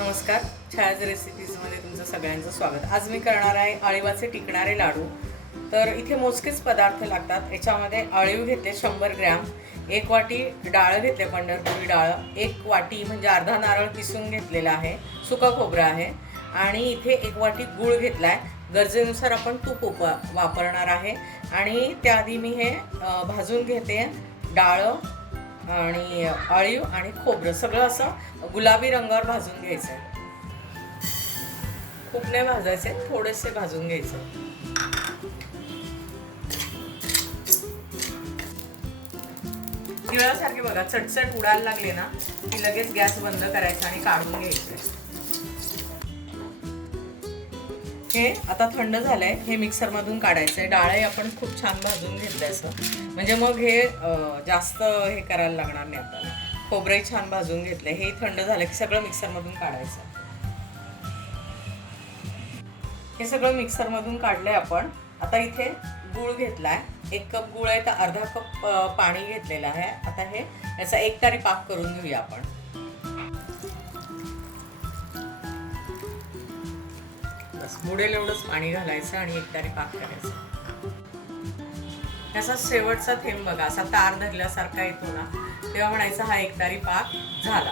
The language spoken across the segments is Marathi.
नमस्कार. छायाज रेसिपीजमध्ये तुमचं सगळ्यांचं स्वागत. आज मी करणार आहे अळीवाचे टिकणारे लाडू. तर इथे मोजकेच पदार्थ लागतात. याच्यामध्ये अळीव घेतले शंभर ग्रॅम एक वाटी डाळ घेतले पंढरपुरी डाळ एक वाटी म्हणजे अर्धा नारळ किसून घेतलेला आहे सुका खोबरं आहे. आणि इथे एक वाटी गूळ घेतला आहे गरजेनुसार आपण तूप उप वापरणार आहे. आणि त्याआधी मी हे भाजून घेते डाळ आणि अळीव आणि खोबरं. सगळं असं गुलाबी रंगावर भाजून घ्यायचं आहे खूप नाही भाजायचे थोडेसे भाजून घ्यायचे तिळासारखे बघा चटचट उडायला लागले ना की लगेच गॅस बंद करायचा आणि काढून घ्यायचे हे आता थंड झालंय हे मिक्सरमधून काढायचंय. डाळे आपण खूप छान भाजून घेतल्याचं असं. म्हणजे मग हे जास्त हे करायला लागणार नाही आपल्याला खोबरंही छान भाजून घेतलं हे थंड झालं की सगळं मिक्सरमधून काढायचं. हे सगळं मिक्सरमधून काढलंय आपण. आता इथे गूळ घेतलाय. एक कप गूळ आहे तर अर्धा कप पाणी घेतलेलं आहे. आता हे याचा एक तारी पाक करून घेऊया आपण. बस बुडेल एवढंच पाणी घालायचं आणि एकदारी पाक करायचं. त्याचा शेवटचा थेंब बघा असा तार धरल्यासारखा येतो ना. तेव्हा म्हणायचा हा एकदारी पाक झाला.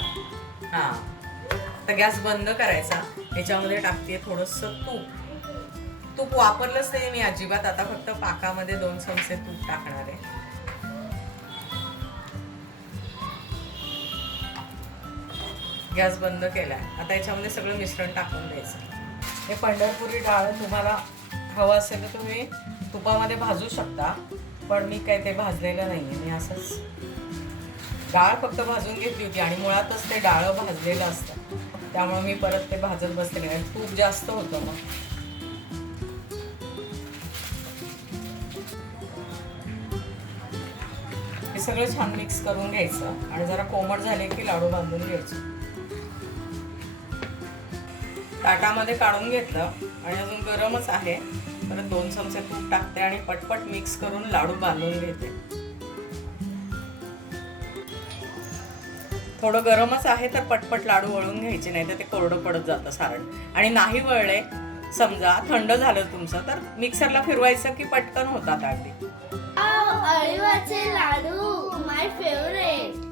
हा. तर गॅस बंद करायचा. याच्यामध्ये टाकते थोडस तूप. तूप वापरलंच नाही मी अजिबात. आता फक्त पाकामध्ये दोन चमचे तूप टाकणार आहे. गॅस बंद केलाय. आता याच्यामध्ये सगळं मिश्रण टाकून द्यायचं. हे पंढरपुरी डाळ तुम्हाला हवं असेल तर तुम्ही तुपामध्ये भाजू शकता पण मी काय ते भाजलेलं नाही आहे मी असंच डाळ फक्त भाजून घेतली होती आणि मुळातच ते डाळ भाजलेलं असतं. त्यामुळे मी परत ते भाजत बसले नाही. तूप जास्त होतं मग. हे सगळं छान मिक्स करून घ्यायचं आणि जरा कोमट झाले की लाडू बांधून घ्यायचे. ताटामध्ये काढून घेतलं आणि अजून गरमच आहे. परत दोन चमचे तूप टाकते आणि पटपट मिक्स करून लाडू बांधून घेते. थोडं गरमच आहे तर पटपट लाडू वळून घ्यायचे नाही तर ते कोरडं पडत जातं सारण. आणि नाही वळले समजा थंड झालं तुमचं तर मिक्सरला फिरवायचं की पटकन होतात अगदी लाडू माय फेवरेट